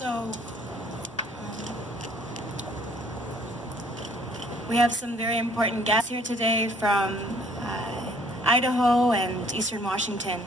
So, we have some very important guests here today from Idaho and Eastern Washington,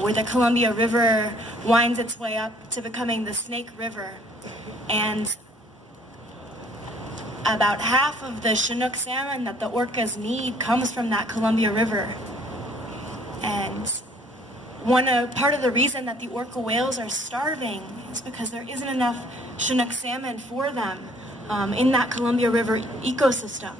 where the Columbia River winds its way up to becoming the Snake River. And about half of the Chinook salmon that the orcas need comes from that Columbia River. And part of the reason that the orca whales are starving is because there isn't enough Chinook salmon for them in that Columbia River ecosystem.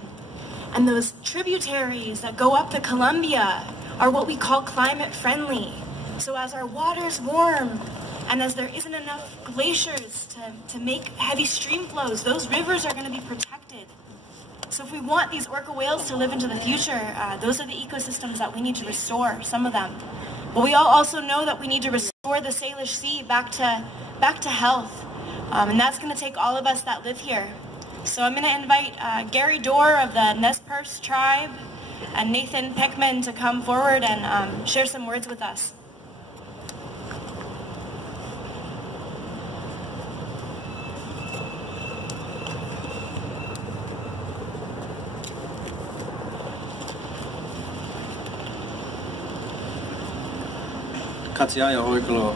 And those tributaries that go up the Columbia are what we call climate friendly. So as our waters warm and as there isn't enough glaciers to make heavy stream flows, those rivers are going to be protected. So if we want these orca whales to live into the future, those are the ecosystems that we need to restore, some of them. But we all also know that we need to restore the Salish Sea back to health. And that's going to take all of us that live here. So I'm going to invite Gary Dorr of the Nez Perce tribe and Nathan Peckman to come forward and share some words with us. Katsiaya oiklo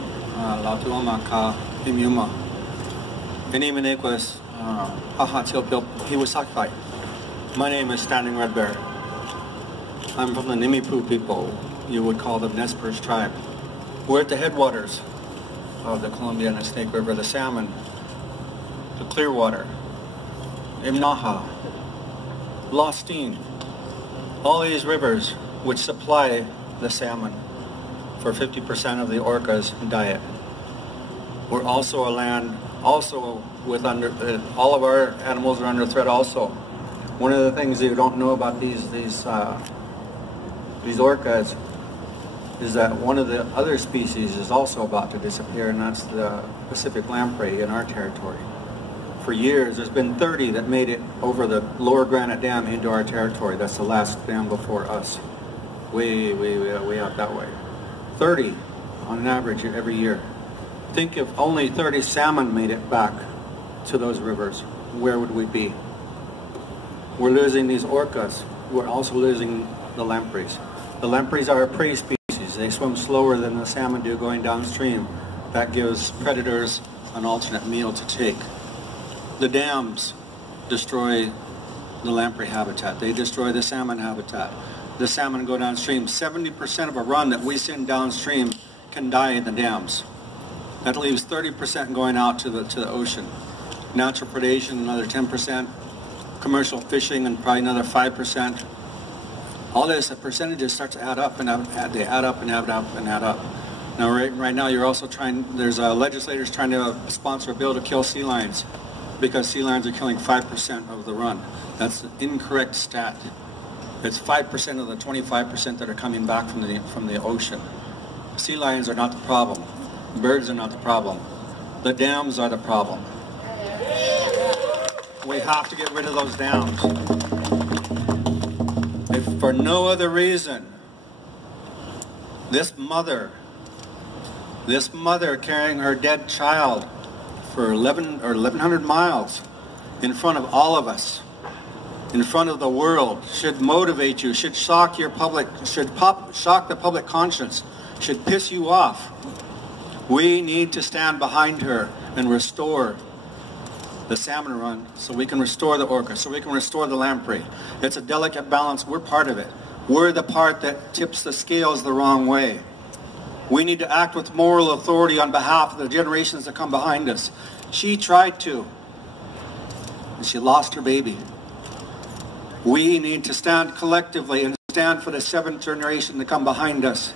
lautuama ka imiuma. Inimenequas hahatilpil hiwasakai. My name is Standing Red Bear. I'm from the Nimipu people. You would call them Nez Perce tribe. We're at the headwaters of the Columbia and the Snake River, the salmon, the Clearwater, Imnaha, Lostine, all these rivers which supply the salmon for 50% of the orcas' diet. We're also a land, also with all of our animals are under threat also. One of the things that you don't know about these orcas is that one of the other species is also about to disappear, and that's the Pacific lamprey in our territory. For years, there's been 30 that made it over the Lower Granite Dam into our territory. That's the last dam before us. Way out that way. 30 on an average every year. Think if only 30 salmon made it back to those rivers, where would we be? We're losing these orcas. We're also losing the lampreys. The lampreys are a prey species. They swim slower than the salmon do going downstream. That gives predators an alternate meal to take. The dams destroy the lamprey habitat. They destroy the salmon habitat. The salmon go downstream. 70% of a run that we send downstream can die in the dams. That leaves 30% going out to the ocean. Natural predation, another 10%. Commercial fishing, and probably another 5%. All this, the percentages start to add up, and they add up and add up and add up. Now, right now, you're also there's legislators trying to sponsor a bill to kill sea lions, because sea lions are killing 5% of the run. That's an incorrect stat. It's 5% of the 25% that are coming back from the ocean. Sea lions are not the problem. Birds are not the problem. The dams are the problem. We have to get rid of those dams. If for no other reason, this mother carrying her dead child for 1,100 miles in front of all of us, in front of the world, should motivate you, should shock your public, shock the public conscience, should piss you off. We need to stand behind her and restore the salmon run so we can restore the orca, so we can restore the lamprey. It's a delicate balance. We're part of it. We're the part that tips the scales the wrong way. We need to act with moral authority on behalf of the generations that come behind us. She tried to, and she lost her baby. We need to stand collectively and stand for the seventh generation to come behind us.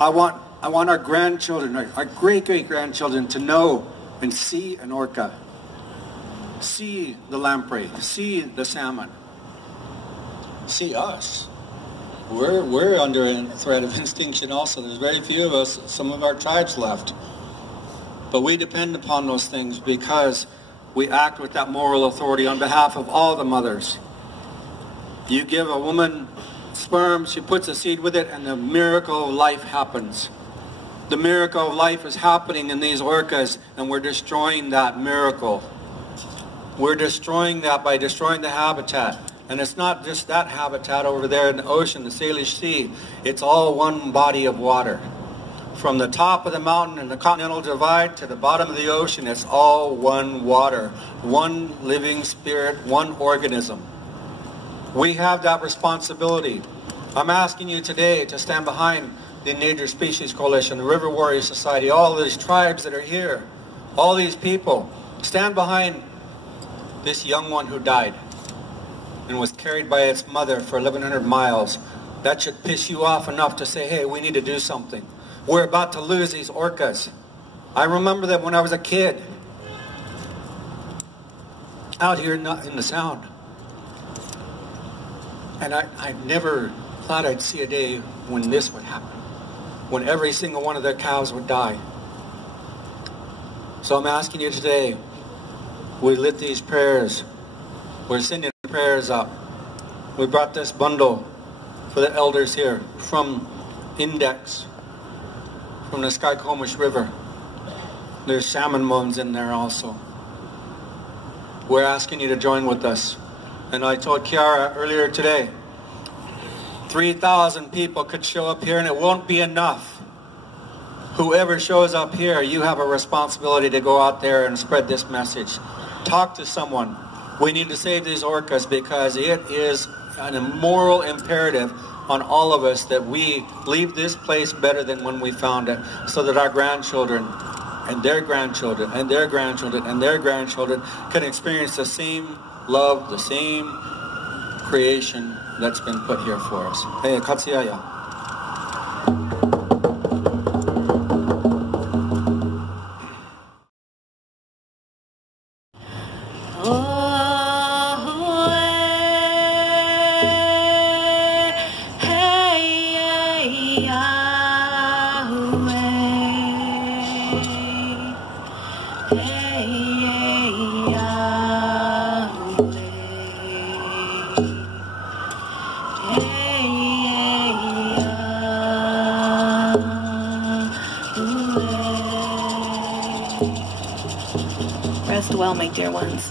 I want our grandchildren, our great-great-grandchildren to know and see an orca, see the lamprey, see the salmon, see us. We're under a threat of extinction also. There's very few of us, some of our tribes left. But we depend upon those things because we act with that moral authority on behalf of all the mothers. You give a woman sperm, she puts a seed with it, and the miracle of life happens. The miracle of life is happening in these orcas, and we're destroying that miracle. We're destroying that by destroying the habitat. And it's not just that habitat over there in the ocean, the Salish Sea. It's all one body of water. From the top of the mountain and the Continental Divide to the bottom of the ocean, it's all one water, one living spirit, one organism. We have that responsibility. I'm asking you today to stand behind the Endangered Species Coalition, the River Warrior Society, all these tribes that are here, all these people. Stand behind this young one who died and was carried by its mother for 1,100 miles. That should piss you off enough to say, hey, we need to do something. We're about to lose these orcas. I remember them when I was a kid, out here in the Sound. And I never thought I'd see a day when this would happen, when every single one of their cows would die. So I'm asking you today, we lit these prayers. We're sending prayers up. We brought this bundle for the elders here from Index, from the Skykomish River. There's salmon bones in there also. We're asking you to join with us. And I told Kiara earlier today, 3,000 people could show up here and it won't be enough. Whoever shows up here, you have a responsibility to go out there and spread this message. Talk to someone. We need to save these orcas because it is an immoral imperative on all of us that we leave this place better than when we found it, so that our grandchildren and their grandchildren and their grandchildren and their grandchildren can experience the same love, the same creation that's been put here for us. Hey, Katsiaya. Rest well, my dear ones.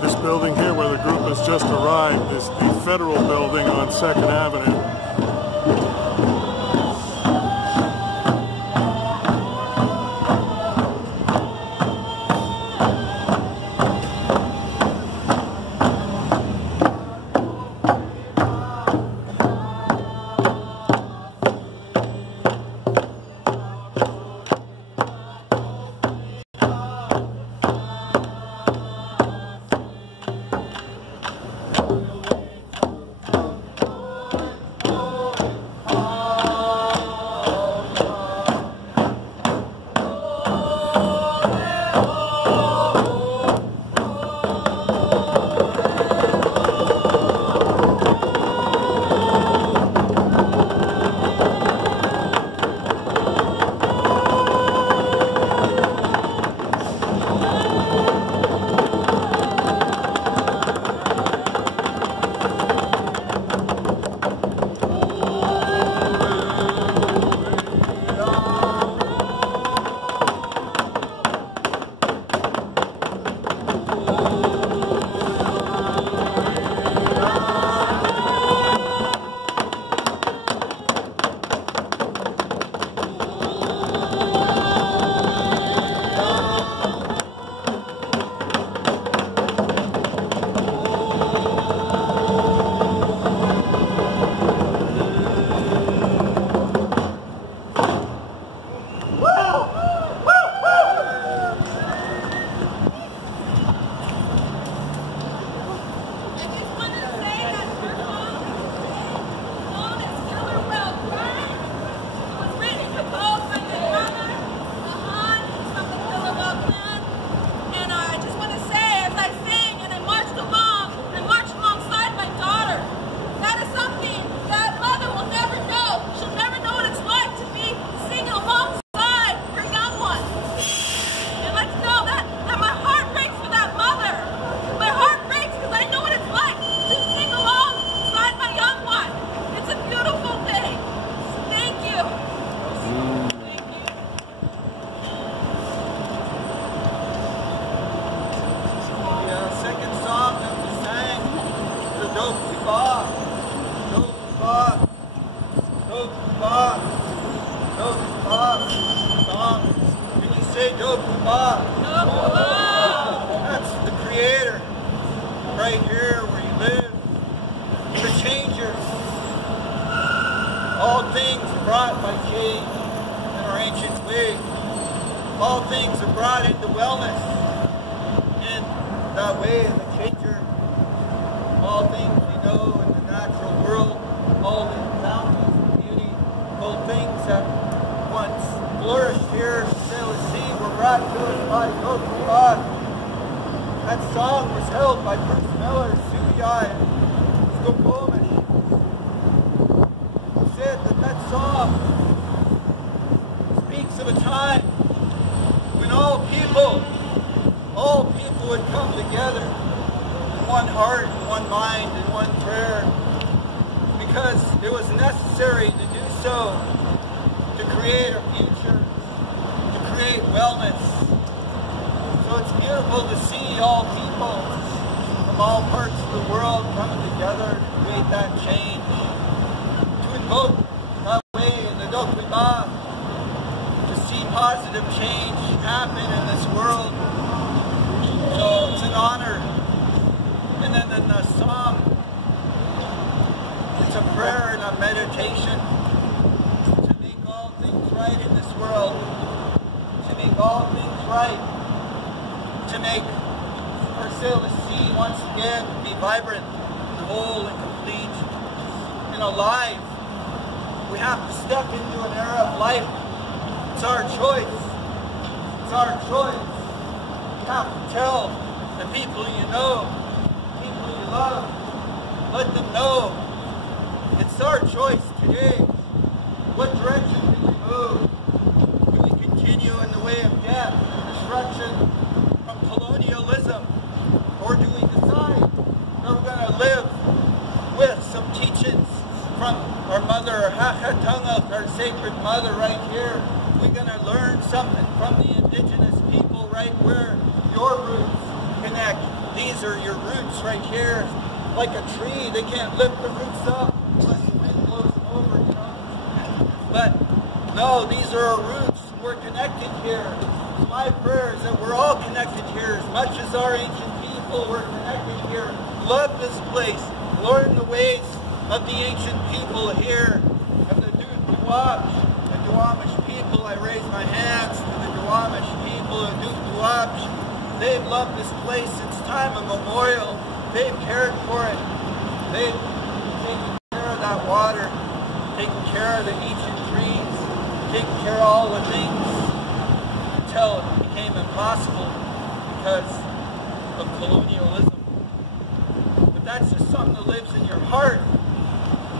This building here where the group has just arrived is the Federal Building on 2nd Avenue. That's the Creator, right here where you live, the changer. All things are brought by change in our ancient way. All things are brought into wellness in that way, the changer. All things we know in the natural world, all the bounties and beauty, all things that once flourished here in Sailor Sea were brought to us by God. That song was held by Bruce Miller, Suyai, and Skokomish. He said that song speaks of a time when all people would come together in one heart, in one mind, in one prayer, because it was necessary to do so to create a future, to create wellness. So it's beautiful to see all people from all parts of the world coming together to create that change, to invoke that way in the Dokwiba, to see positive change happen in this world. So it's an honor. And then in the song, it's a prayer and a meditation to make all things right in this world, to make all things right, to make our Sailor Sea once again be vibrant, and whole and complete and alive. We have to step into an era of life. It's our choice. It's our choice. You have to tell the people you know, people you love, let them know. It's our choice today. What direction do we move? Do we continue in the way of death and destruction from colonialism? Or do we decide that we're going to live with some teachings from our mother, Hahatunga, our sacred mother right here? We're going to learn something from the Indigenous people right where your roots connect These are your roots right here. Like a tree, they can't lift the roots up unless the wind blows them over, you know. But no, these are our roots. We're connected here. My prayer is that we're all connected here. As much as our ancient people, we're connected here. Love this place. Learn the ways of the ancient people here. And the Duwamish people, I raise my hands to the Duwamish people, the Duwamish. They've loved this place since time immemorial. They've cared for it. They've taken care of that water, taken care of the ancient trees, taken care of all the things until it became impossible because of colonialism. But that's just something that lives in your heart.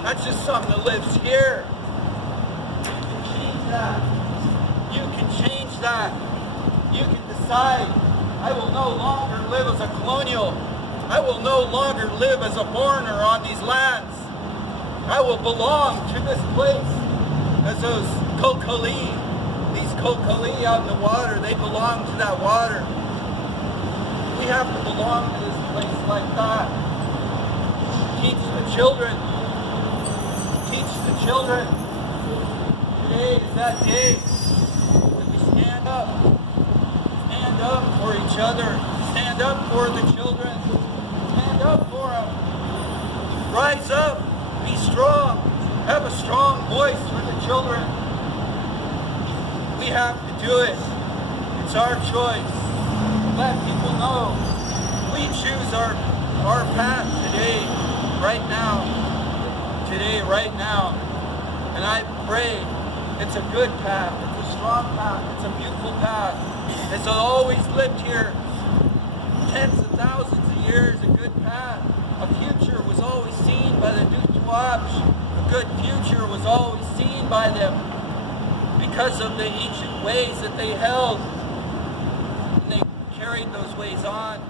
That's just something that lives here. You can change that. You can change that. You can decide, I will no longer live as a colonial. I will no longer live as a foreigner on these lands. I will belong to this place as those kokali. These kokali out in the water, they belong to that water. We have to belong to this place like that. Teach the children. Teach the children. Today is that day that we stand up. Stand up for each other. Stand up for the children. Stand up for them. Rise up. Be strong. Have a strong voice for the children. We have to do it. It's our choice. Let people know we choose our path today, right now. Today, right now. And I pray it's a good path. It's a strong path. It's a beautiful path. It's always lived here tens of thousands of years, a good path. A future was always seen by the Duwamish. A good future was always seen by them because of the ancient ways that they held. And they carried those ways on.